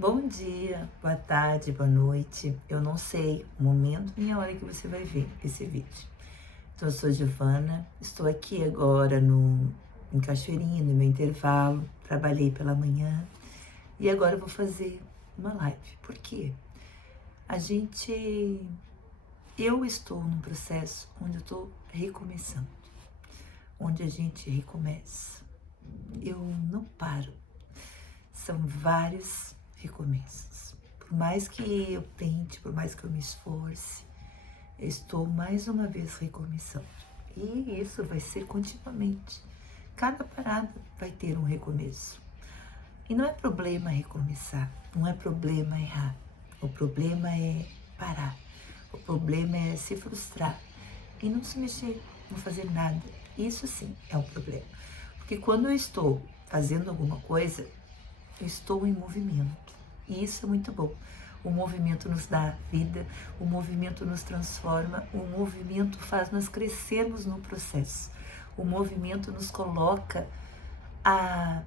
Bom dia, boa tarde, boa noite. Eu não sei o momento nem a hora que você vai ver esse vídeo. Então, eu sou Giovana, estou aqui agora em Cachoeirinha, no meu intervalo. Trabalhei pela manhã e agora eu vou fazer uma live. Por quê? Eu estou num processo onde eu estou recomeçando, onde a gente recomeça. Eu não paro. São vários recomeços. Por mais que eu tente, por mais que eu me esforce, eu estou mais uma vez recomeçando. E isso vai ser continuamente. Cada parada vai ter um recomeço. E não é problema recomeçar, não é problema errar. O problema é parar. O problema é se frustrar e não se mexer, não fazer nada. Isso sim é um problema. Porque quando eu estou fazendo alguma coisa, eu estou em movimento. E isso é muito bom. O movimento nos dá vida, o movimento nos transforma, o movimento faz nós crescermos no processo. O movimento nos coloca a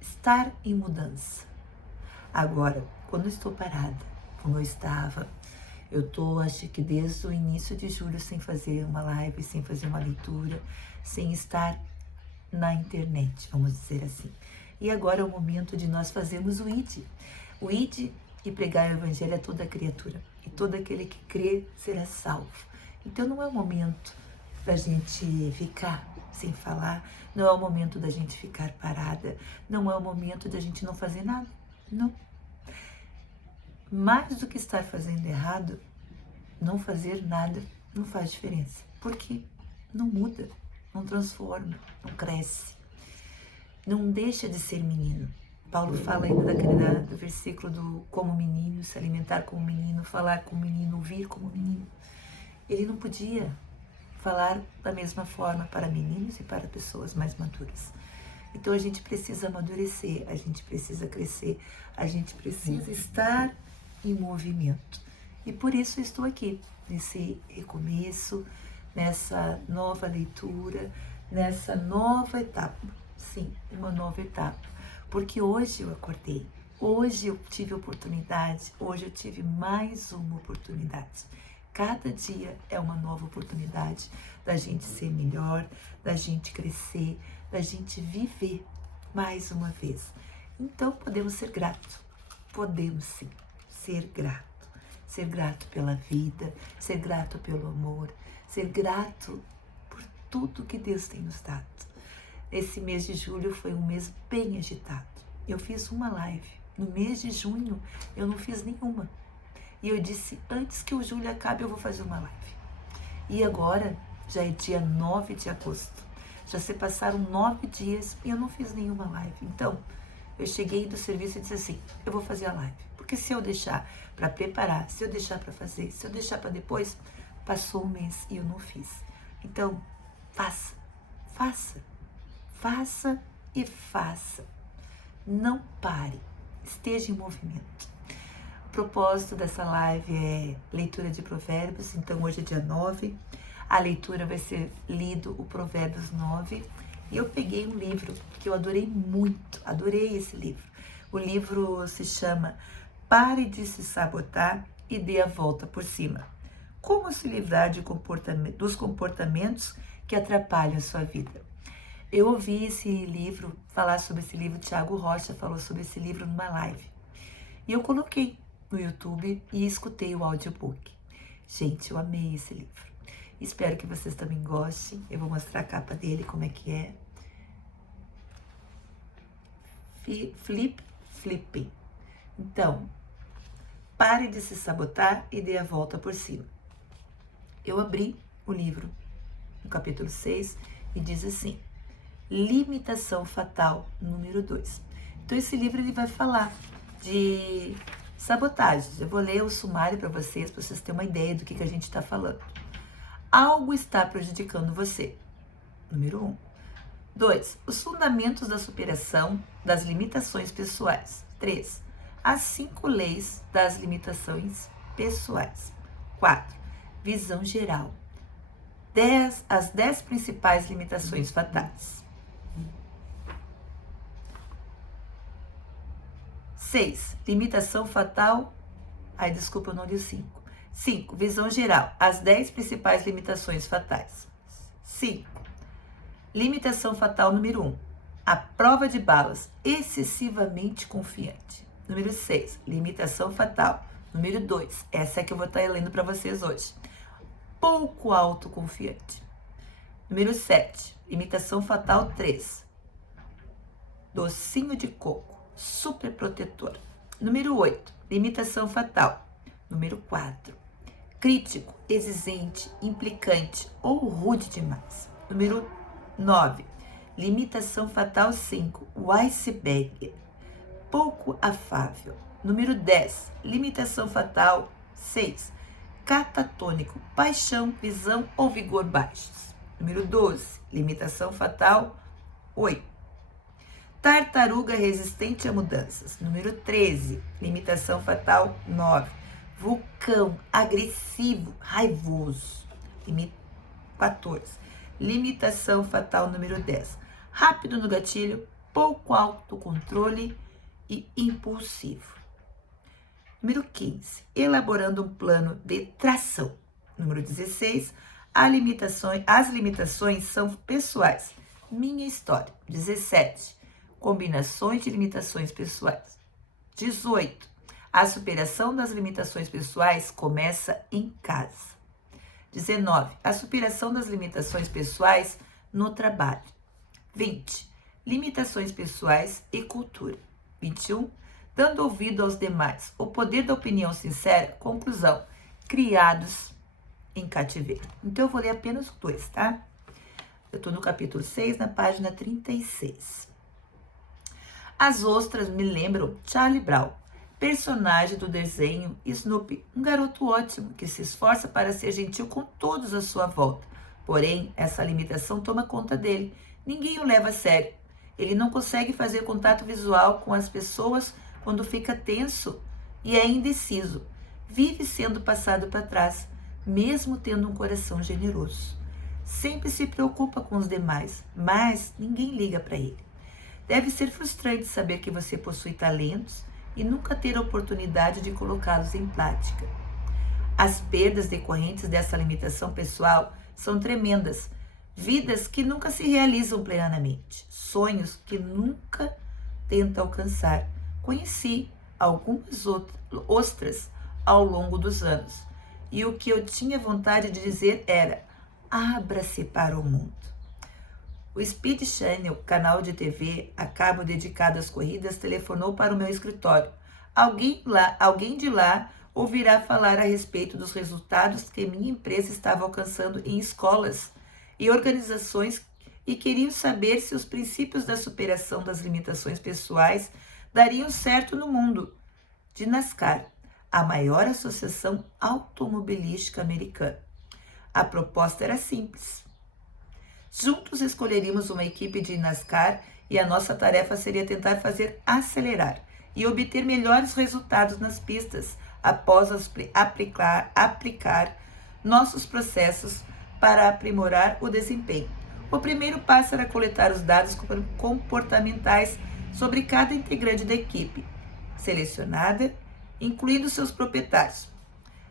estar em mudança. Agora, quando eu estou parada, como eu estava, acho que desde o início de julho sem fazer uma live, sem fazer uma leitura, sem estar na internet, vamos dizer assim. E agora é o momento de nós fazermos o ID. O ID e pregar o evangelho a toda criatura. E todo aquele que crê será salvo. Então não é o momento da gente ficar sem falar, não é o momento da gente ficar parada, não é o momento da gente não fazer nada. Não. Mais do que estar fazendo errado, não fazer nada não faz diferença. Porque não muda, não transforma, não cresce. Não deixa de ser menino. Paulo fala ainda do versículo do como menino, se alimentar como menino, falar como menino, ouvir como menino. Ele não podia falar da mesma forma para meninos e para pessoas mais maduras. Então a gente precisa amadurecer, a gente precisa crescer, a gente precisa estar em movimento. E por isso eu estou aqui, nesse recomeço, nessa nova leitura, nessa nova etapa. Sim, uma nova etapa. Porque hoje eu acordei, hoje eu tive oportunidade, hoje eu tive mais uma oportunidade. Cada dia é uma nova oportunidade da gente ser melhor, da gente crescer, da gente viver mais uma vez. Então podemos ser gratos, podemos sim ser grato. Ser grato pela vida, ser grato pelo amor, ser grato por tudo que Deus tem nos dado. Esse mês de julho foi um mês bem agitado. Eu fiz uma live. No mês de junho, eu não fiz nenhuma. E eu disse, antes que o julho acabe, eu vou fazer uma live. E agora, já é dia 9 de agosto. Já se passaram 9 dias e eu não fiz nenhuma live. Então, eu cheguei do serviço e disse assim, eu vou fazer a live. Porque se eu deixar para preparar, se eu deixar para fazer, se eu deixar para depois, passou um mês e eu não fiz. Então, faça, faça. Faça e faça. Não pare. Esteja em movimento. O propósito dessa live é leitura de provérbios. Então hoje é dia 9. A leitura vai ser lido o Provérbios 9. E eu peguei um livro que eu adorei muito. Adorei esse livro. O livro se chama Pare de se sabotar e dê a volta por cima. Como se livrar dos comportamentos que atrapalham a sua vida. Eu ouvi esse livro, falar sobre esse livro, Thiago Rocha falou sobre esse livro numa live. E eu coloquei no YouTube e escutei o audiobook. Gente, eu amei esse livro. Espero que vocês também gostem. Eu vou mostrar a capa dele, como é que é. Flipping. Então, pare de se sabotar e dê a volta por cima. Eu abri o livro, no capítulo 6, e diz assim, limitação fatal, número 2. Então esse livro ele vai falar de sabotagens. Eu vou ler o sumário para vocês terem uma ideia do que a gente está falando. Algo está prejudicando você. Número 1. 2. Os fundamentos da superação das limitações pessoais. 3. As 5 leis das limitações pessoais. 4. Visão geral. As 10 principais limitações fatais. 6. Limitação fatal. Ai, desculpa, eu não li o 5. 5. Visão geral. As 10 principais limitações fatais. 5. Limitação fatal número 1. A prova de balas excessivamente confiante. Número 6. Limitação fatal. Número 2. Essa é que eu vou estar lendo para vocês hoje. Pouco autoconfiante. Número 7. Limitação fatal 3. Docinho de coco. Super protetor. Número 8. Limitação fatal. Número 4. Crítico, exigente, implicante ou rude demais. Número 9. Limitação fatal 5. O iceberg. Pouco afável. Número 10. Limitação fatal 6. Catatônico, paixão, visão ou vigor baixos. Número 12. Limitação fatal 8. Tartaruga resistente a mudanças. Número 13. Limitação fatal 9. Vulcão agressivo, raivoso. 14. Limitação fatal número 10. Rápido no gatilho, pouco autocontrole e impulsivo. Número 15. Elaborando um plano de tração. Número 16. As limitações são pessoais. Minha história. 17. Combinações de limitações pessoais. 18. A superação das limitações pessoais começa em casa. 19. A superação das limitações pessoais no trabalho. 20. Limitações pessoais e cultura. 21. Dando ouvido aos demais. O poder da opinião sincera. Conclusão. Criados em cativeiro. Então, eu vou ler apenas 2, tá? Eu tô no capítulo 6, na página 36. As ostras me lembram Charlie Brown, personagem do desenho Snoopy, um garoto ótimo que se esforça para ser gentil com todos à sua volta. Porém, essa limitação toma conta dele. Ninguém o leva a sério. Ele não consegue fazer contato visual com as pessoas quando fica tenso e é indeciso. Vive sendo passado para trás, mesmo tendo um coração generoso. Sempre se preocupa com os demais, mas ninguém liga para ele. Deve ser frustrante saber que você possui talentos e nunca ter a oportunidade de colocá-los em prática. As perdas decorrentes dessa limitação pessoal são tremendas. Vidas que nunca se realizam plenamente. Sonhos que nunca tenta alcançar. Conheci algumas ostras ao longo dos anos. E o que eu tinha vontade de dizer era: abra-se para o mundo. O Speed Channel, canal de TV a cabo dedicado às corridas, telefonou para o meu escritório. Alguém de lá ouvirá falar a respeito dos resultados que minha empresa estava alcançando em escolas e organizações e queriam saber se os princípios da superação das limitações pessoais dariam certo no mundo de NASCAR, a maior associação automobilística americana. A proposta era simples. Juntos escolheríamos uma equipe de NASCAR e a nossa tarefa seria tentar fazer acelerar e obter melhores resultados nas pistas após aplicar nossos processos para aprimorar o desempenho. O primeiro passo era coletar os dados comportamentais sobre cada integrante da equipe, selecionada, incluindo seus proprietários.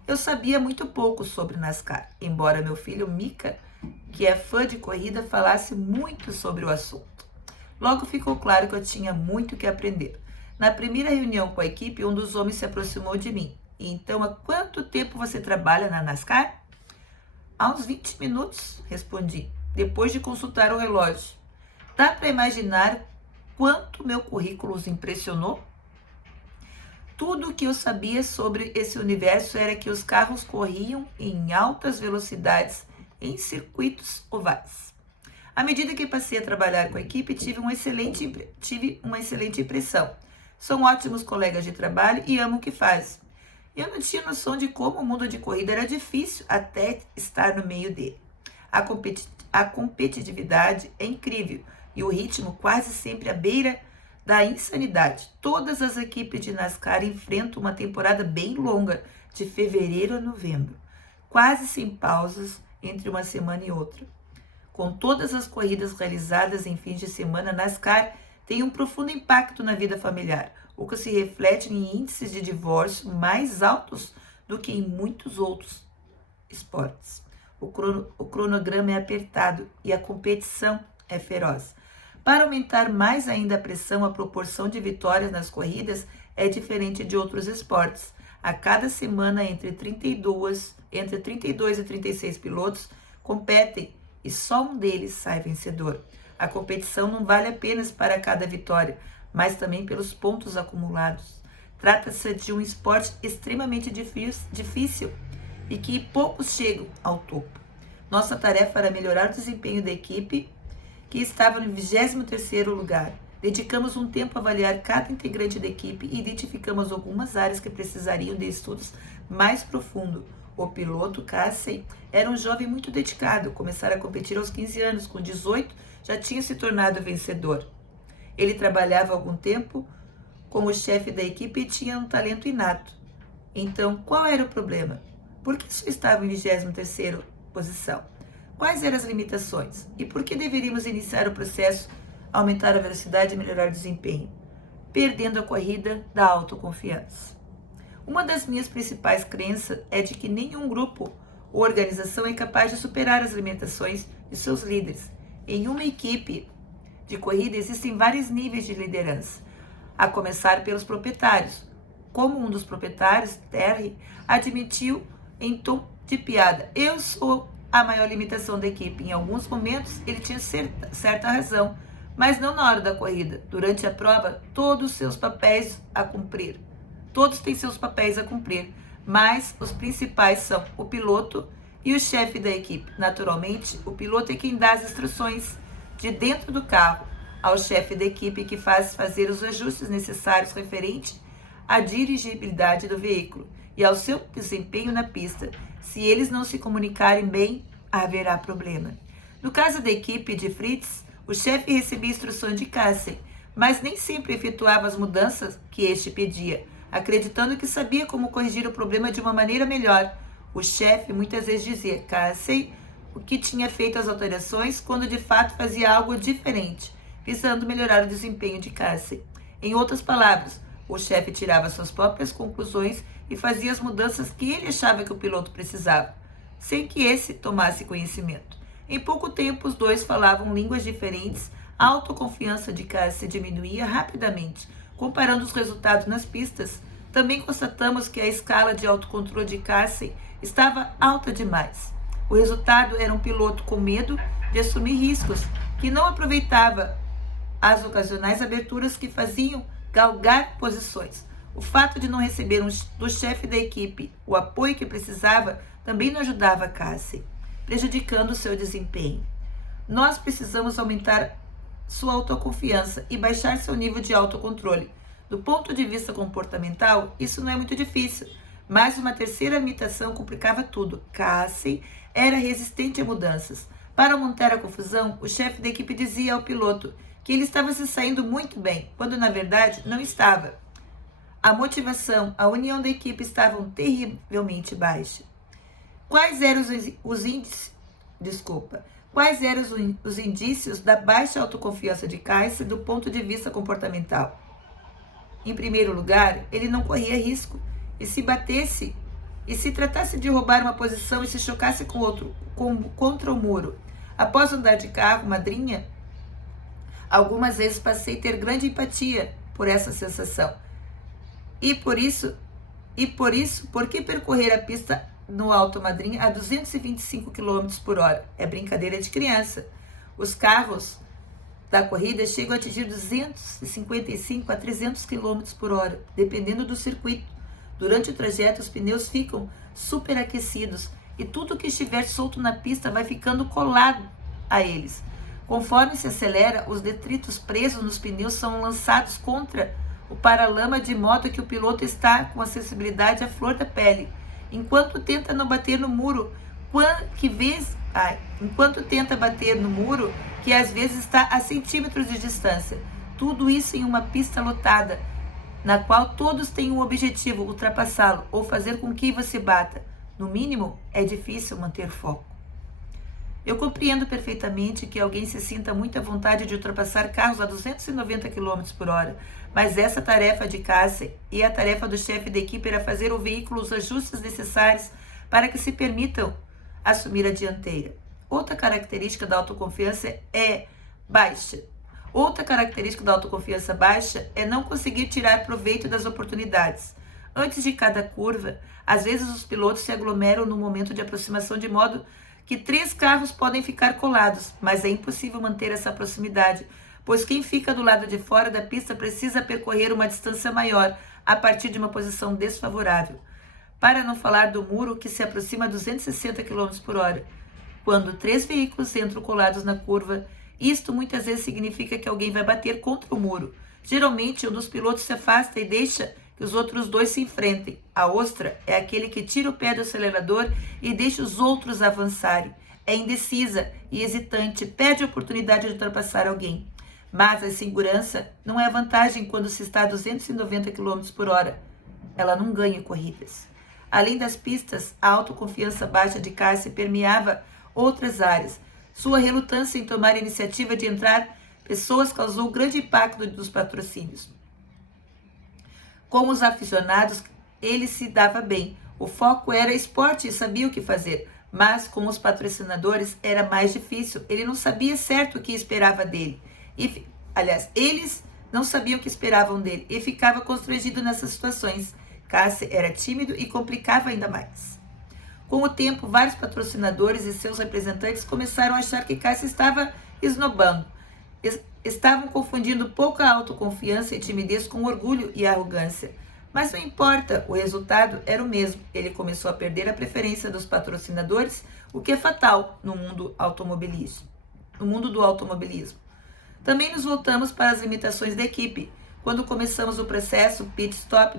Eu sabia muito pouco sobre NASCAR, embora meu filho Mika, que é fã de corrida, falasse muito sobre o assunto. Logo ficou claro que eu tinha muito que aprender. Na primeira reunião com a equipe, um dos homens se aproximou de mim. Então, há quanto tempo você trabalha na NASCAR? Há uns 20 minutos, respondi, depois de consultar o relógio. Dá para imaginar quanto meu currículo os impressionou? Tudo o que eu sabia sobre esse universo era que os carros corriam em altas velocidades em circuitos ovais. À medida que passei a trabalhar com a equipe, tive uma excelente impressão. São ótimos colegas de trabalho e amo o que fazem. Eu não tinha noção de como o mundo de corrida era difícil até estar no meio dele. A competitividade é incrível e o ritmo quase sempre à beira da insanidade. Todas as equipes de NASCAR enfrentam uma temporada bem longa, de fevereiro a novembro, quase sem pausas entre uma semana e outra. Com todas as corridas realizadas em fins de semana, NASCAR tem um profundo impacto na vida familiar. o que se reflete em índices de divórcio mais altos do que em muitos outros esportes. O cronograma é apertado e a competição é feroz. Para aumentar mais ainda a pressão, a proporção de vitórias nas corridas é diferente de outros esportes. A cada semana, entre 32 e 36 pilotos competem e só um deles sai vencedor. A competição não vale apenas para cada vitória, mas também pelos pontos acumulados. Trata-se de um esporte extremamente difícil e que poucos chegam ao topo. Nossa tarefa era melhorar o desempenho da equipe, que estava no 23º lugar. Dedicamos um tempo a avaliar cada integrante da equipe e identificamos algumas áreas que precisariam de estudos mais profundos. O piloto Casey era um jovem muito dedicado, começara a competir aos 15 anos, com 18 já tinha se tornado vencedor. Ele trabalhava há algum tempo com o chefe da equipe e tinha um talento inato. Então, qual era o problema? Por que só estava em 23ª posição? Quais eram as limitações? E por que deveríamos iniciar o processo, aumentar a velocidade e melhorar o desempenho? Perdendo a corrida da autoconfiança. Uma das minhas principais crenças é de que nenhum grupo ou organização é capaz de superar as limitações de seus líderes. Em uma equipe de corrida existem vários níveis de liderança, a começar pelos proprietários. Como um dos proprietários, Terry, admitiu em tom de piada: eu sou a maior limitação da equipe. Em alguns momentos ele tinha certa razão, mas não na hora da corrida. Durante a prova, todos têm seus papéis a cumprir, mas os principais são o piloto e o chefe da equipe. Naturalmente, o piloto é quem dá as instruções de dentro do carro ao chefe da equipe, que faz fazer os ajustes necessários referente à dirigibilidade do veículo e ao seu desempenho na pista. Se eles não se comunicarem bem, haverá problema. No caso da equipe de Fritz, o chefe recebia instruções de Casey, mas nem sempre efetuava as mudanças que este pedia, acreditando que sabia como corrigir o problema de uma maneira melhor. O chefe muitas vezes dizia Casey o que tinha feito as alterações, quando de fato fazia algo diferente, visando melhorar o desempenho de Casey. Em outras palavras, o chefe tirava suas próprias conclusões e fazia as mudanças que ele achava que o piloto precisava, sem que esse tomasse conhecimento. Em pouco tempo, os dois falavam línguas diferentes, a autoconfiança de Casey diminuía rapidamente. Comparando os resultados nas pistas, também constatamos que a escala de autocontrole de Casey estava alta demais. O resultado era um piloto com medo de assumir riscos, que não aproveitava as ocasionais aberturas que faziam galgar posições. O fato de não receber do chefe da equipe o apoio que precisava também não ajudava Casey, prejudicando seu desempenho. Nós precisamos aumentar sua autoconfiança e baixar seu nível de autocontrole. Do ponto de vista comportamental, isso não é muito difícil, mas uma terceira limitação complicava tudo. Casey era resistente a mudanças. Para aumentar a confusão, o chefe da equipe dizia ao piloto que ele estava se saindo muito bem, quando na verdade não estava. A motivação, a união da equipe estavam terrivelmente baixa. Quais eram os indícios da baixa autoconfiança de Casey do ponto de vista comportamental? Em primeiro lugar, ele não corria risco, e se tratasse de roubar uma posição e se chocasse contra o muro. Após andar de carro, madrinha, algumas vezes passei a ter grande empatia por essa sensação. Por que percorrer a pista no Alto Madrinha a 225 km por hora? É brincadeira de criança. Os carros da corrida chegam a atingir 255 a 300 km por hora, dependendo do circuito. Durante o trajeto, os pneus ficam superaquecidos e tudo que estiver solto na pista vai ficando colado a eles. Conforme se acelera, os detritos presos nos pneus são lançados contra o paralama, de modo que o piloto está com a sensibilidade à flor da pele, enquanto tenta bater no muro, que às vezes está a centímetros de distância. Tudo isso em uma pista lotada, na qual todos têm um objetivo: ultrapassá-lo ou fazer com que você bata. No mínimo, é difícil manter foco. Eu compreendo perfeitamente que alguém se sinta muito à vontade de ultrapassar carros a 290 km por hora, mas essa tarefa de Casey e a tarefa do chefe da equipe era fazer o veículo os ajustes necessários para que se permitam assumir a dianteira. Outra característica da autoconfiança baixa. Outra característica da autoconfiança baixa é não conseguir tirar proveito das oportunidades. Antes de cada curva, às vezes os pilotos se aglomeram no momento de aproximação de modo que 3 carros podem ficar colados, mas é impossível manter essa proximidade, pois quem fica do lado de fora da pista precisa percorrer uma distância maior a partir de uma posição desfavorável. Para não falar do muro que se aproxima a 260 km por hora. Quando 3 veículos entram colados na curva, isto muitas vezes significa que alguém vai bater contra o muro. Geralmente, um dos pilotos se afasta e deixa que os outros 2 se enfrentem. A ostra é aquele que tira o pé do acelerador e deixa os outros avançarem. É indecisa e hesitante, perde a oportunidade de ultrapassar alguém. Mas a segurança não é vantagem quando se está a 290 km por hora. Ela não ganha corridas. Além das pistas, a autoconfiança baixa de Casey permeava outras áreas. Sua relutância em tomar a iniciativa de entrar pessoas causou grande impacto dos patrocínios. Com os aficionados, ele se dava bem. O foco era esporte e sabia o que fazer. Mas com os patrocinadores era mais difícil. Ele não sabia certo o que esperava dele. Eles não sabiam o que esperavam dele e ficava constrangido nessas situações. Casey era tímido e complicava ainda mais. Com o tempo, vários patrocinadores e seus representantes começaram a achar que Casey estava esnobando. Estavam confundindo pouca autoconfiança e timidez com orgulho e arrogância. Mas não importa, o resultado era o mesmo. Ele começou a perder a preferência dos patrocinadores, o que é fatal no mundo do automobilismo. Também nos voltamos para as limitações da equipe. Quando começamos o processo, o pit stop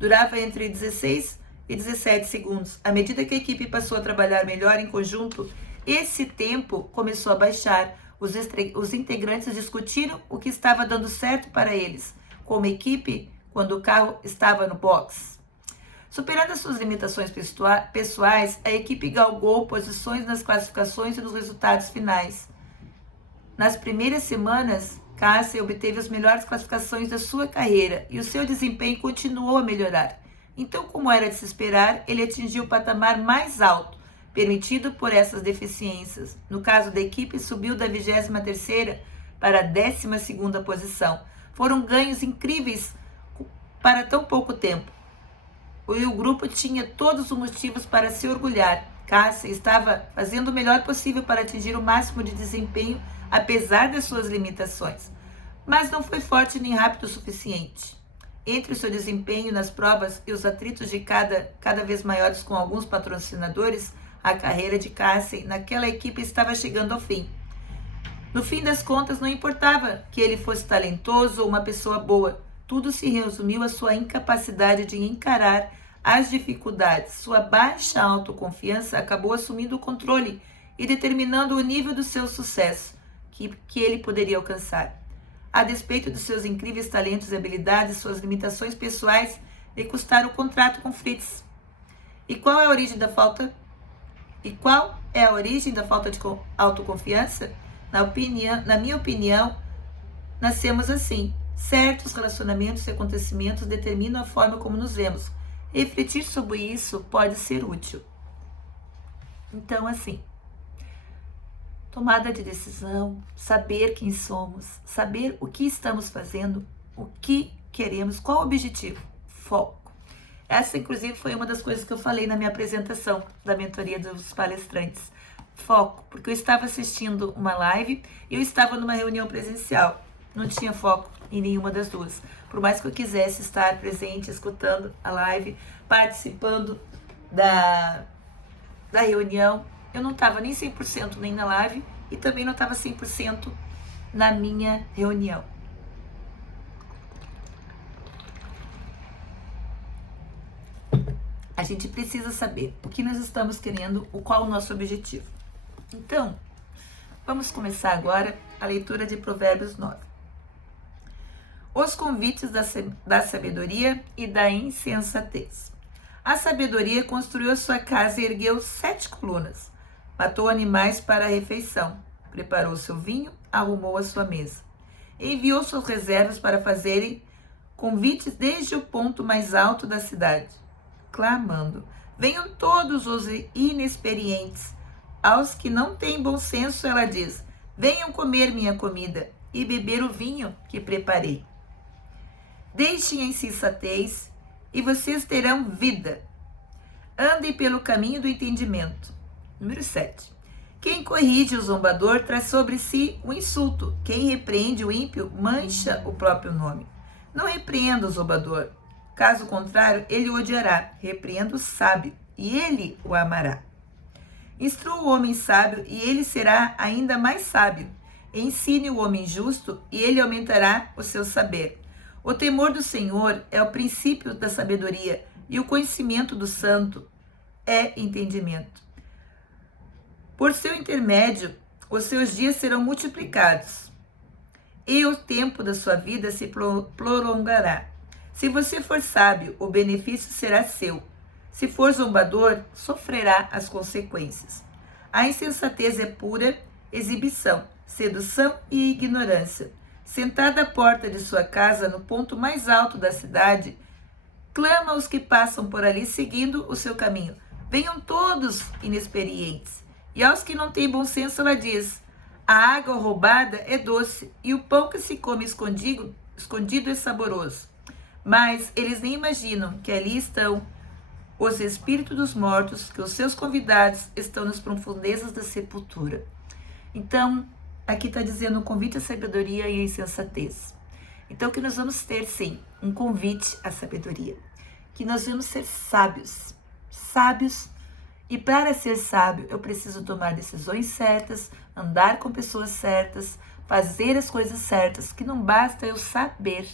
durava entre 16 e 17 segundos. À medida que a equipe passou a trabalhar melhor em conjunto, esse tempo começou a baixar. Os integrantes discutiram o que estava dando certo para eles, como equipe, quando o carro estava no box. Superando as suas limitações pessoais, a equipe galgou posições nas classificações e nos resultados finais. Nas primeiras semanas, Casey obteve as melhores classificações da sua carreira e o seu desempenho continuou a melhorar. Então, como era de se esperar, ele atingiu o patamar mais alto permitido por essas deficiências. No caso da equipe, subiu da 23ª para a 12ª posição. Foram ganhos incríveis para tão pouco tempo. E o grupo tinha todos os motivos para se orgulhar. Casey estava fazendo o melhor possível para atingir o máximo de desempenho, apesar das suas limitações. Mas não foi forte nem rápido o suficiente. Entre o seu desempenho nas provas e os atritos de cada vez maiores com alguns patrocinadores, a carreira de Casey naquela equipe estava chegando ao fim. No fim das contas, não importava que ele fosse talentoso ou uma pessoa boa. Tudo se resumiu à sua incapacidade de encarar as dificuldades. Sua baixa autoconfiança acabou assumindo o controle e determinando o nível do seu sucesso que ele poderia alcançar. A despeito dos seus incríveis talentos e habilidades, suas limitações pessoais lhe custaram o contrato com Fritz. E qual é a origem da falta de autoconfiança? Na minha opinião, nascemos assim. Certos relacionamentos e acontecimentos determinam a forma como nos vemos. Refletir sobre isso pode ser útil. Então, assim, tomada de decisão, saber quem somos, saber o que estamos fazendo, o que queremos, qual o objetivo, foco. Essa, inclusive, foi uma das coisas que eu falei na minha apresentação da mentoria dos palestrantes. Foco, porque eu estava assistindo uma live e eu estava numa reunião presencial. Não tinha foco em nenhuma das duas. Por mais que eu quisesse estar presente, escutando a live, participando da reunião, eu não estava nem 100% nem na live e também não estava 100% na minha reunião. A gente precisa saber o que nós estamos querendo, qual o nosso objetivo. Então, vamos começar agora a leitura de Provérbios 9. Os convites da sabedoria e da insensatez. A sabedoria construiu a sua casa e ergueu 7 colunas. Matou animais para a refeição, preparou seu vinho, arrumou a sua mesa. Enviou suas reservas para fazerem convites desde o ponto mais alto da cidade, clamando: venham todos os inexperientes. Aos que não têm bom senso, ela diz: venham comer minha comida e beber o vinho que preparei. Deixem a insensatez e vocês terão vida. Andem pelo caminho do entendimento. Número 7. Quem corrige o zombador traz sobre si o insulto. Quem repreende o ímpio mancha o próprio nome. Não repreenda o zombador. Caso contrário, ele o odiará. Repreenda o sábio e ele o amará. Instrua o homem sábio e ele será ainda mais sábio. Ensine o homem justo e ele aumentará o seu saber. O temor do Senhor é o princípio da sabedoria e o conhecimento do santo é entendimento. Por seu intermédio, os seus dias serão multiplicados e o tempo da sua vida se prolongará. Se você for sábio, o benefício será seu. Se for zombador, sofrerá as consequências. A insensatez é pura exibição, sedução e ignorância. Sentada à porta de sua casa, no ponto mais alto da cidade, clama aos que passam por ali seguindo o seu caminho: venham todos inexperientes. E aos que não têm bom senso, ela diz: a água roubada é doce e o pão que se come escondido é saboroso. Mas eles nem imaginam que ali estão os espíritos dos mortos, que os seus convidados estão nas profundezas da sepultura. Então, aqui está dizendo um convite à sabedoria e à insensatez. Então, que nós vamos ter, sim, um convite à sabedoria. Que nós vamos ser sábios. Sábios. E para ser sábio, eu preciso tomar decisões certas, andar com pessoas certas, fazer as coisas certas, que não basta eu saber,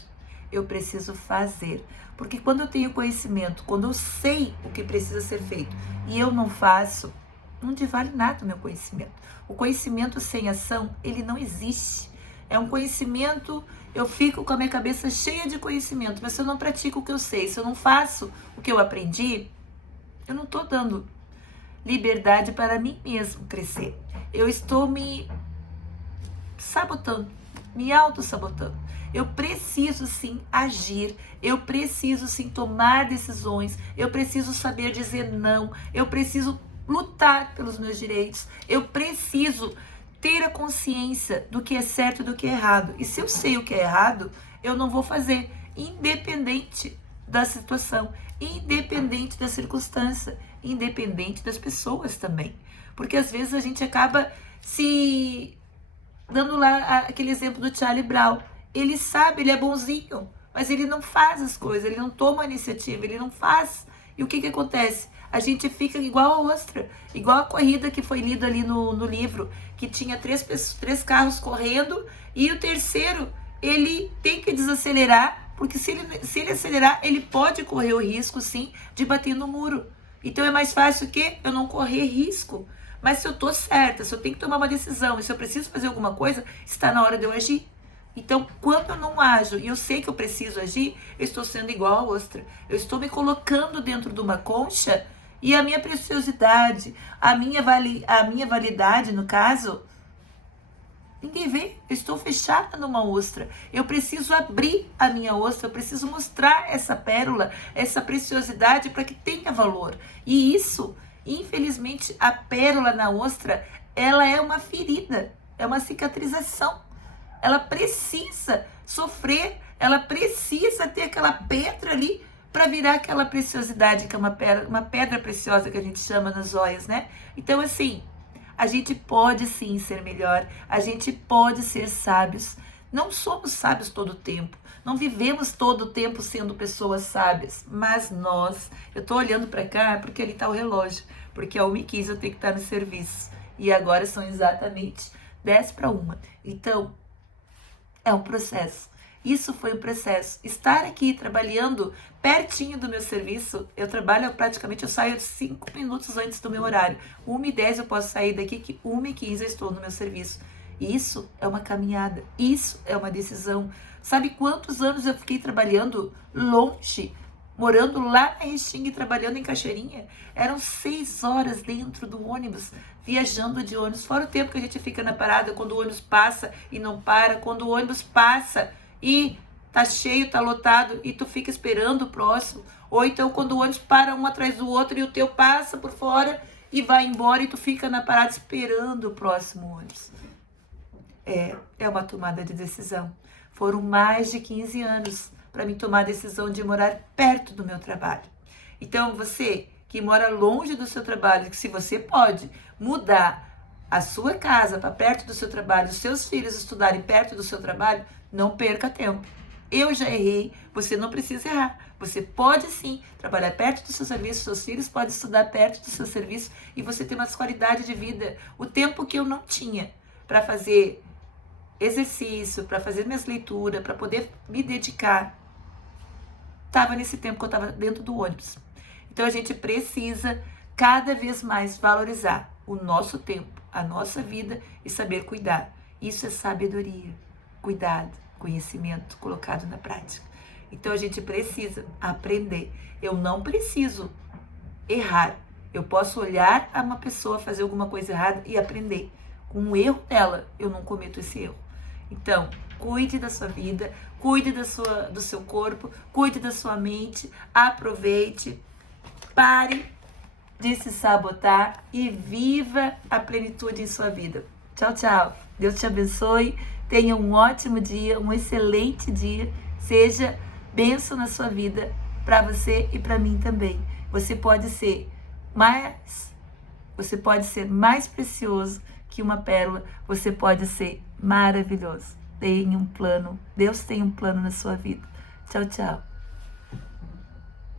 eu preciso fazer. Porque quando eu tenho conhecimento, quando eu sei o que precisa ser feito e eu não faço, não te vale nada o meu conhecimento. O conhecimento sem ação, ele não existe. É um conhecimento, eu fico com a minha cabeça cheia de conhecimento, mas se eu não pratico o que eu sei, se eu não faço o que eu aprendi, eu não estou dando liberdade para mim mesmo crescer. Eu estou me sabotando, me auto-sabotando. Eu preciso sim agir, eu preciso sim tomar decisões, eu preciso saber dizer não, eu preciso lutar pelos meus direitos, eu preciso ter a consciência do que é certo e do que é errado. E se eu sei o que é errado, eu não vou fazer, independente da situação, independente da circunstância, independente das pessoas também. Porque às vezes a gente acaba se dando lá aquele exemplo do Charlie Brown. Ele sabe, ele é bonzinho, mas ele não faz as coisas, ele não toma a iniciativa, ele não faz. E o que que acontece? A gente fica igual a ostra, igual a corrida que foi lida ali no livro, que tinha três carros correndo e o terceiro, ele tem que desacelerar, porque se ele acelerar, ele pode correr o risco, sim, de bater no muro. Então é mais fácil que eu não correr risco. Mas se eu tô certa, se eu tenho que tomar uma decisão, e se eu preciso fazer alguma coisa, está na hora de eu agir. Então, quando eu não ajo e eu sei que eu preciso agir, eu estou sendo igual a ostra. Eu estou me colocando dentro de uma concha e a minha preciosidade, a minha validade, no caso, ninguém vê. Eu estou fechada numa ostra. Eu preciso abrir a minha ostra, eu preciso mostrar essa pérola, essa preciosidade para que tenha valor. E isso, infelizmente, a pérola na ostra, ela é uma ferida, é uma cicatrização. Ela precisa sofrer, ela precisa ter aquela pedra ali para virar aquela preciosidade, que é uma pedra preciosa que a gente chama nas joias, né? Então, assim, a gente pode sim ser melhor, a gente pode ser sábios. Não somos sábios todo o tempo, não vivemos todo o tempo sendo pessoas sábias, mas nós, eu estou olhando para cá porque ali está o relógio, porque a 1h15 eu tenho que estar no serviço, e agora são exatamente 10:50. Então, é um processo. Isso foi um processo. Estar aqui trabalhando pertinho do meu serviço, eu saio 5 minutos antes do meu horário. 1h10 eu posso sair daqui, que 1h15 eu estou no meu serviço. Isso é uma caminhada, isso é uma decisão. Sabe quantos anos eu fiquei trabalhando longe morando lá na Restinga e trabalhando em Cachoeirinha, eram 6 horas dentro do ônibus, viajando de ônibus, fora o tempo que a gente fica na parada, quando o ônibus passa e não para, quando o ônibus passa e tá cheio, tá lotado e tu fica esperando o próximo, ou então quando o ônibus para um atrás do outro e o teu passa por fora e vai embora e tu fica na parada esperando o próximo ônibus. É uma tomada de decisão. Foram mais de 15 anos para mim tomar a decisão de morar perto do meu trabalho. Então, você que mora longe do seu trabalho, que se você pode mudar a sua casa para perto do seu trabalho, os seus filhos estudarem perto do seu trabalho, não perca tempo. Eu já errei, você não precisa errar. Você pode sim trabalhar perto do seu serviço, seus filhos podem estudar perto do seu serviço e você ter uma qualidade de vida. O tempo que eu não tinha para fazer exercício, para fazer minhas leituras, para poder me dedicar, estava nesse tempo que eu estava dentro do ônibus. Então a gente precisa cada vez mais valorizar o nosso tempo, a nossa vida e saber cuidar. Isso é sabedoria, cuidado, conhecimento colocado na prática. Então a gente precisa aprender. Eu não preciso errar. Eu posso olhar a uma pessoa fazer alguma coisa errada e aprender. Com um erro dela, eu não cometo esse erro. Então, cuide da sua vida, cuide do seu corpo, cuide da sua mente, aproveite, pare de se sabotar e viva a plenitude em sua vida. Tchau, tchau. Deus te abençoe. Tenha um ótimo dia, um excelente dia. Seja bênção na sua vida para você e para mim também. Você pode ser mais precioso que uma pérola. Você pode ser maravilhoso. Tenha um plano. Deus tem um plano na sua vida. Tchau, tchau.